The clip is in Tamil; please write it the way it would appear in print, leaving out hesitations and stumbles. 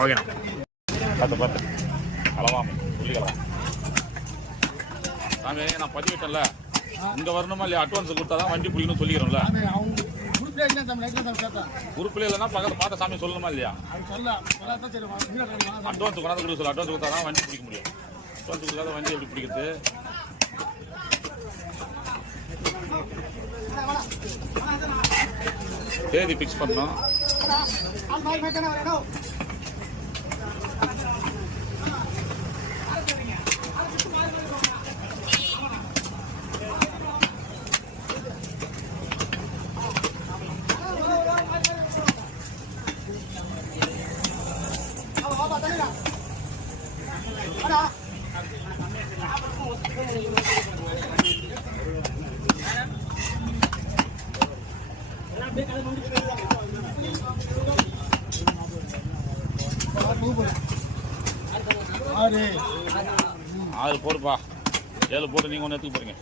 ஓகேண்ணா பார்த்து கலவாமை புள்ளி கலவா சாமி நான் பதிவிட்டேன்ல இங்கே வரணுமா இல்லையா அட்வான்ஸ் கொடுத்தா தான் வண்டி பிடிக்கணும்னு சொல்லிக்கிறோம்ல உறுப்பில் இல்லைன்னா பக்கத்தில் பார்த்த சாமி சொல்லணுமா இல்லையா அட்வான்ஸ் கொண்டாந்து கொடுக்க சொல்ல அட்வான்ஸ் கொடுத்தா தான் வண்டி பிடிக்க முடியும் அட்வான்ஸ் கொடுக்காத வண்டி எப்படி பிடிக்கிறது தேதி ஃபிக்ஸ் பண்ணோம் ஆறு போடுப்பா 7 போட்டு நீங்கள் ஒன்று எடுத்துக்க போறீங்க